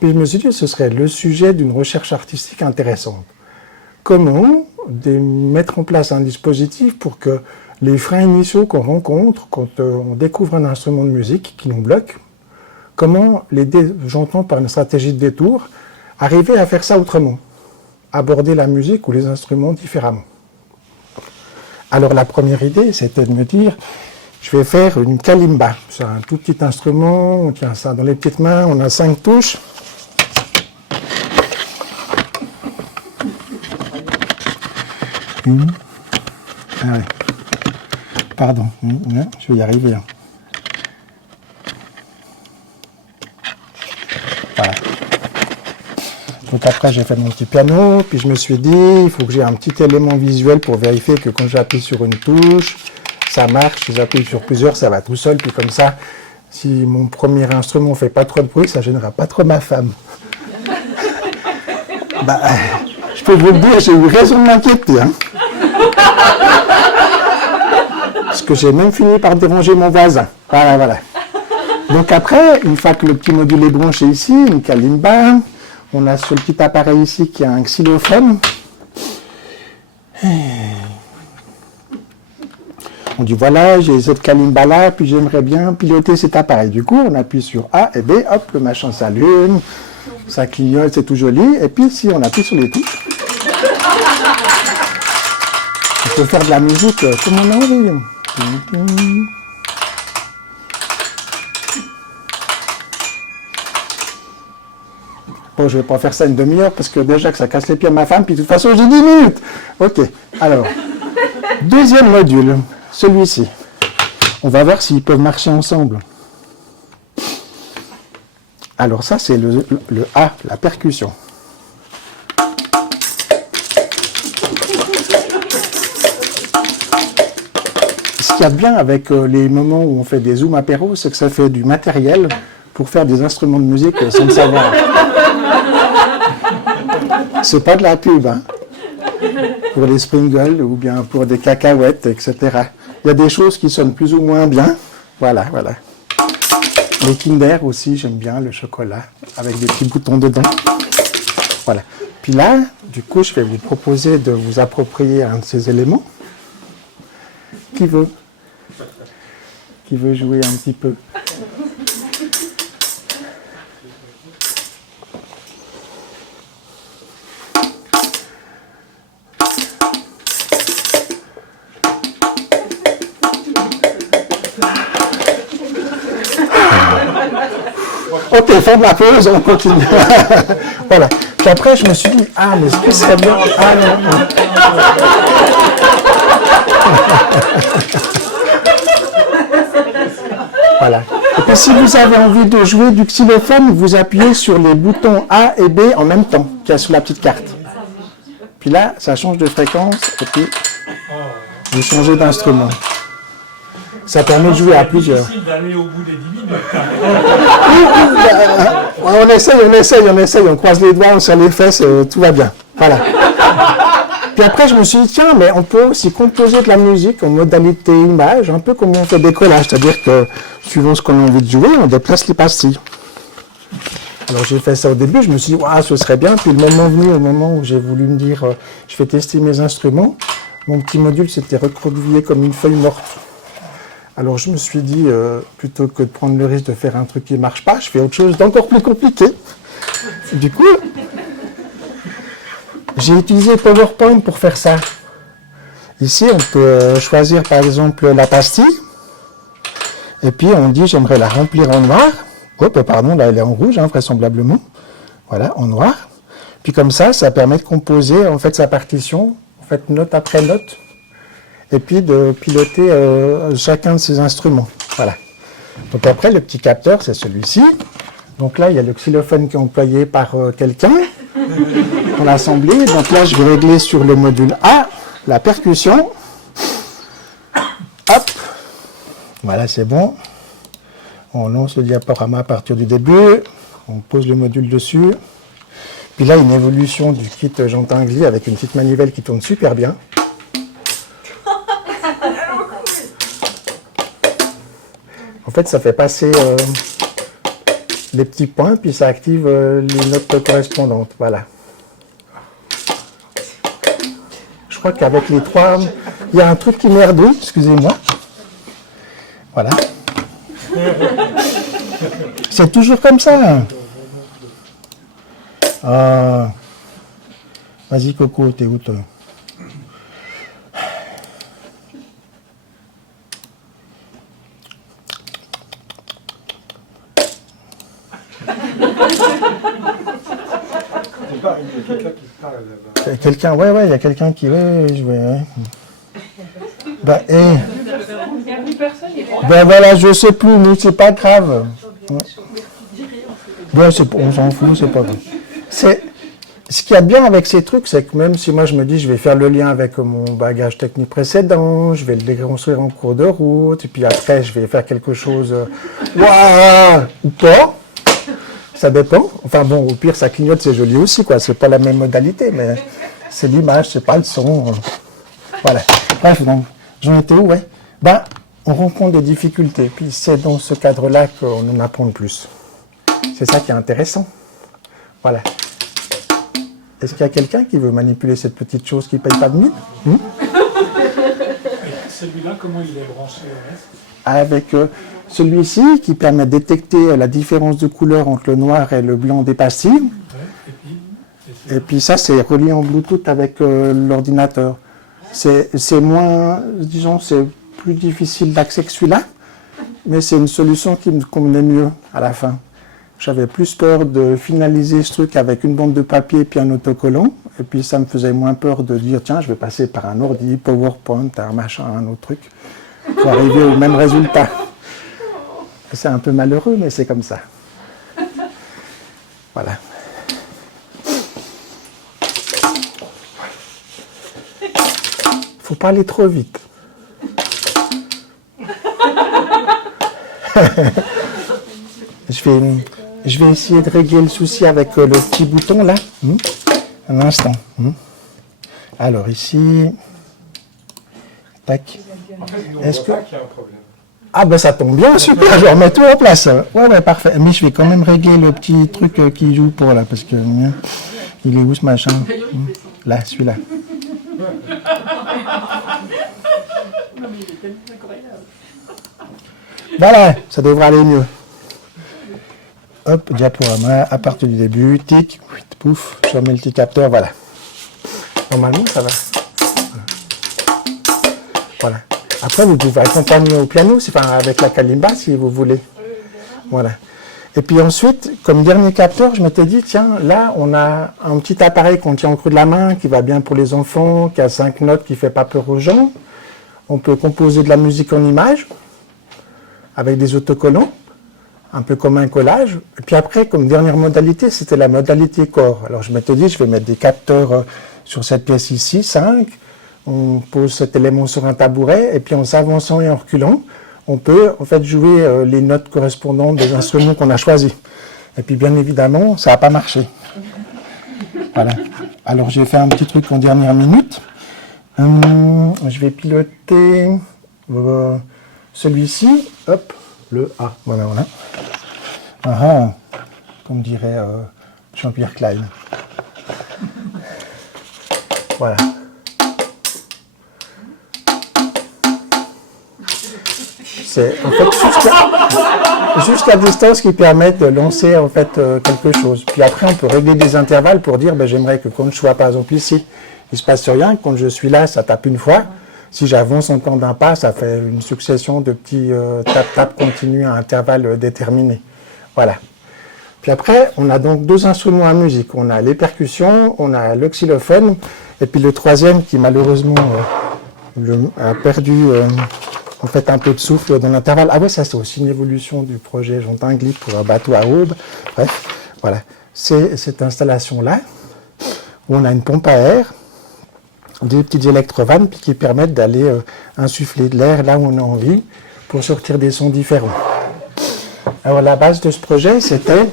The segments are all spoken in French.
Puis je me suis dit que ce serait le sujet d'une recherche artistique intéressante. Comment mettre en place un dispositif pour que les freins initiaux qu'on rencontre quand on découvre un instrument de musique qui nous bloque, comment j'entends par une stratégie de détour, arriver à faire ça autrement, aborder la musique ou les instruments différemment. Alors la première idée, c'était de me dire, je vais faire une kalimba. C'est un tout petit instrument, on tient ça dans les petites mains, on a 5 touches. Ah ouais. Pardon, je vais y arriver. Voilà. Donc après j'ai fait mon petit piano, puis je me suis dit, il faut que j'ai un petit élément visuel pour vérifier que quand j'appuie sur une touche, ça marche. Si j'appuie sur plusieurs, ça va tout seul, puis comme ça, si mon premier instrument ne fait pas trop de bruit, ça ne gênera pas trop ma femme. Bah, je peux vous le dire, j'ai eu raison de m'inquiéter. Parce que j'ai même fini par déranger mon voisin. Voilà, voilà. Donc après, une fois que le petit module est branché ici, une kalimba, on a sur le petit appareil ici qui a un xylophone. On dit voilà, j'ai cette kalimba là, puis j'aimerais bien piloter cet appareil. Du coup, on appuie sur A et B, hop, le machin s'allume, ça clignote, c'est tout joli. Et puis si on appuie sur les touches, on peut faire de la musique comme on a envie. Bon, je ne vais pas faire ça une demi-heure parce que déjà que ça casse les pieds à ma femme, puis de toute façon j'ai 10 minutes. Ok, alors, deuxième module, celui-ci. On va voir s'ils peuvent marcher ensemble. Alors ça, c'est le A, la percussion. Ce qu'il y a de bien avec les moments où on fait des zooms apéro, c'est que ça fait du matériel pour faire des instruments de musique sans le savoir. C'est pas de la pub, hein, pour les Springles ou bien pour des cacahuètes, etc. Il y a des choses qui sonnent plus ou moins bien. Voilà, voilà. Les Kinder aussi, j'aime bien le chocolat, avec des petits boutons dedans. Voilà. Puis là, du coup, je vais vous proposer de vous approprier un de ces éléments. Qui veut jouer un petit peu? Ok, fin de la pause, on continue. Voilà. Puis après, je me suis dit, ah, mais ce qui serait bien... Ah non, non. Voilà. Et puis si vous avez envie de jouer du xylophone, vous appuyez sur les boutons A et B en même temps, qu'il y a sur la petite carte. Puis là, ça change de fréquence, et puis vous changez d'instrument. Ça permet de jouer à plusieurs. C'est difficile d'aller au bout des 10 minutes. On essaye, on croise les doigts, on serre les fesses, tout va bien. Voilà. Puis après, je me suis dit, tiens, mais on peut aussi composer de la musique en modalité image, un peu comme on fait des collages, c'est-à-dire que, suivant ce qu'on a envie de jouer, on déplace les pastilles. Alors j'ai fait ça au début, je me suis dit, ouais, ce serait bien, puis le moment venu, au moment où j'ai voulu me dire, je vais tester mes instruments, mon petit module s'était recroquevillé comme une feuille morte. Alors je me suis dit, plutôt que de prendre le risque de faire un truc qui ne marche pas, je fais autre chose d'encore plus compliqué. Du coup, j'ai utilisé PowerPoint pour faire ça. Ici, on peut choisir par exemple la pastille, et puis on dit j'aimerais la remplir en noir. Oh, pardon, là elle est en rouge, hein, vraisemblablement. Voilà, en noir. Puis comme ça permet de composer en fait sa partition, en fait note après note, et puis de piloter chacun de ces instruments. Voilà. Donc après, le petit capteur, c'est celui-ci. Donc là, il y a le xylophone qui est employé par quelqu'un pour l'assembler. Donc là, je vais régler sur le module A, la percussion. Hop. Voilà, c'est bon. On lance le diaporama à partir du début. On pose le module dessus. Puis là, une évolution du kit Jean Tinguely avec une petite manivelle qui tourne super bien. En fait, ça fait passer les petits points, puis ça active les notes correspondantes. Voilà. Je crois qu'avec les trois, il y a un truc qui merde, excusez-moi. Voilà. C'est toujours comme ça. Ah. Vas-y, Coco, t'es où, toi? Quelqu'un, ouais, il y a quelqu'un qui, ouais, Bah, ben voilà, je sais plus, mais c'est pas grave. Ouais, on s'en fout, c'est pas grave. Ce qu'il y a bien avec ces trucs, c'est que même si moi je me dis je vais faire le lien avec mon bagage technique précédent, je vais le déconstruire en cours de route, et puis après je vais faire quelque chose, ou pas, ça dépend. Enfin bon, au pire ça clignote, c'est joli aussi, quoi. C'est pas la même modalité, mais c'est l'image, c'est pas le son. Voilà. Bref, donc, j'en étais où, ouais. Ben, on rencontre des difficultés, puis c'est dans ce cadre-là qu'on en apprend le plus. C'est ça qui est intéressant. Voilà. Est-ce qu'il y a quelqu'un qui veut manipuler cette petite chose qui ne paye pas de mine? Celui-là, comment il est branché au reste? Avec celui-ci qui permet de détecter la différence de couleur entre le noir et le blanc des pastilles. Ouais, et puis ça, c'est relié en Bluetooth avec l'ordinateur. C'est moins, disons, c'est plus difficile d'accès que celui-là, mais c'est une solution qui me convenait mieux à la fin. J'avais plus peur de finaliser ce truc avec une bande de papier et puis un autocollant, et puis ça me faisait moins peur de dire tiens, je vais passer par un ordi, PowerPoint, un machin, un autre truc, pour arriver au même résultat. C'est un peu malheureux, mais c'est comme ça. Voilà. Faut pas aller trop vite. Je vais essayer de régler le souci avec le petit bouton là. Un instant. Alors ici. Tac. Est-ce que... Ah ben ça tombe bien, super, je remets tout en place. Ouais, parfait. Mais je vais quand même régler le petit truc qui joue pour là, parce que il est où ce machin? Là, celui-là. Voilà, ça devrait aller mieux. Hop, diaporama, à partir du début, tic, pouf, je remets le petit capteur, voilà. Normalement, ça va. Voilà. Après, vous pouvez accompagner au piano, enfin avec la kalimba si vous voulez. Voilà. Et puis ensuite, comme dernier capteur, je m'étais dit, tiens, là, on a un petit appareil qu'on tient au creux de la main, qui va bien pour les enfants, qui a 5 notes, qui ne fait pas peur aux gens. On peut composer de la musique en images, avec des autocollants, un peu comme un collage. Et puis après, comme dernière modalité, c'était la modalité corps. Alors je m'étais dit, je vais mettre des capteurs sur cette pièce ici, 5. On pose cet élément sur un tabouret, et puis en s'avançant et en reculant, on peut en fait jouer les notes correspondantes des instruments qu'on a choisis. Et puis bien évidemment, ça n'a pas marché. Voilà. Alors j'ai fait un petit truc en dernière minute. Je vais piloter celui-ci. Hop, le A. Voilà. Comme dirait Jean-Pierre Klein. Voilà. C'est en fait jusqu'à distance qui permet de lancer en fait quelque chose. Puis après, on peut régler des intervalles pour dire j'aimerais que quand je sois par exemple ici, il ne se passe rien. Quand je suis là, ça tape une fois. Si j'avance encore d'un pas, ça fait une succession de petits tap-tap continus à intervalles déterminés. Voilà. Puis après, on a donc 2 instruments à musique. On a les percussions, on a le xylophone, et puis le troisième qui malheureusement a perdu en fait un peu de souffle dans l'intervalle. Ah ouais, ça c'est aussi une évolution du projet Jontinglic pour un bateau à aube. Bref, voilà. C'est cette installation-là, où on a une pompe à air, des petites électrovannes qui permettent d'aller insuffler de l'air là où on a envie pour sortir des sons différents. Alors la base de ce projet, c'était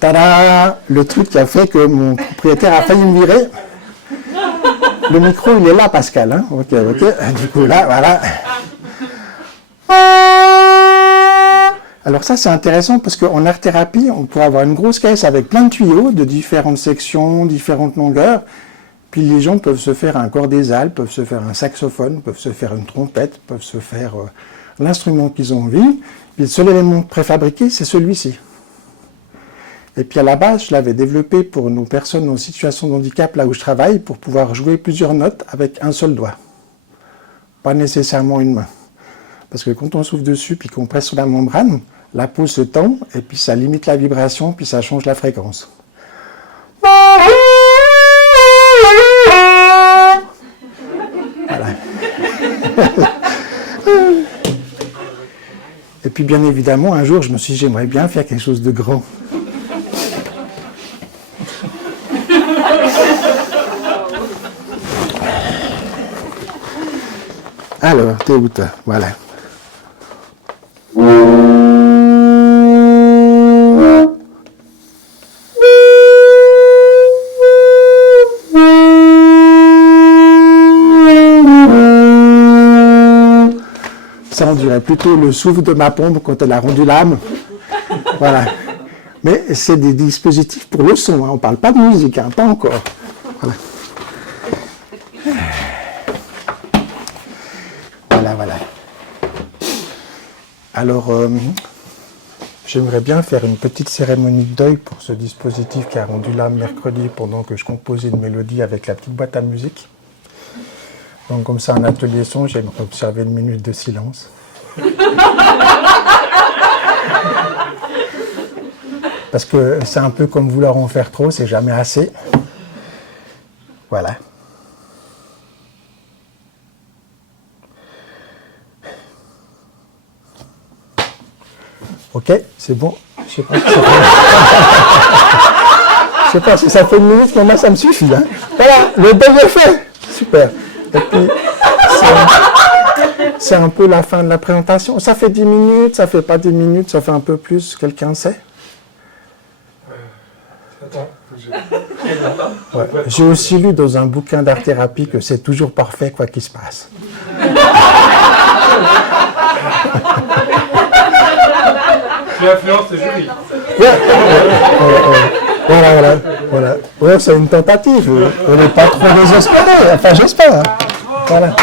tada, le truc qui a fait que mon propriétaire a failli me virer. Le micro, il est là, Pascal. Hein, ok. Du coup, là, voilà. Alors ça, c'est intéressant parce qu'en art-thérapie, on pourrait avoir une grosse caisse avec plein de tuyaux de différentes sections, différentes longueurs. Puis les gens peuvent se faire un cordézal, peuvent se faire un saxophone, peuvent se faire une trompette, peuvent se faire l'instrument qu'ils ont envie. Puis le seul élément préfabriqué, c'est celui-ci. Et puis à la base, je l'avais développé pour nos personnes en situation de handicap, là où je travaille, pour pouvoir jouer plusieurs notes avec un seul doigt. Pas nécessairement une main. Parce que quand on souffle dessus, puis qu'on presse sur la membrane, la peau se tend, et puis ça limite la vibration, puis ça change la fréquence. Voilà. Et puis bien évidemment, un jour, je me suis dit, j'aimerais bien faire quelque chose de grand. Alors, t'es où toi? Voilà. Ça, on dirait plutôt le souffle de ma pompe quand elle a rendu l'âme. Voilà. Mais c'est des dispositifs pour le son, hein. On ne parle pas de musique, hein, pas encore. Voilà. Voilà. Alors, j'aimerais bien faire une petite cérémonie de deuil pour ce dispositif qui a rendu l'âme mercredi pendant que je composais une mélodie avec la petite boîte à musique. Donc comme ça, un atelier son, j'aimerais observer une minute de silence. Parce que c'est un peu comme vouloir en faire trop, c'est jamais assez. Voilà. Ok, c'est bon. Je sais pas si ça fait... Je sais pas si ça fait une minute, mais moi ça me suffit. Hein. Voilà, le deuil est fait. Super. Et puis, c'est un peu la fin de la présentation. Ça fait 10 minutes, ça fait pas 10 minutes, ça fait un peu plus. Quelqu'un sait? Ouais. J'ai aussi lu dans un bouquin d'art-thérapie que c'est toujours parfait quoi qu'il se passe. Tu influences le jury. Voilà. Ouais, c'est une tentative. On n'est pas trop désespéré. Enfin, j'espère. Hein. Voilà.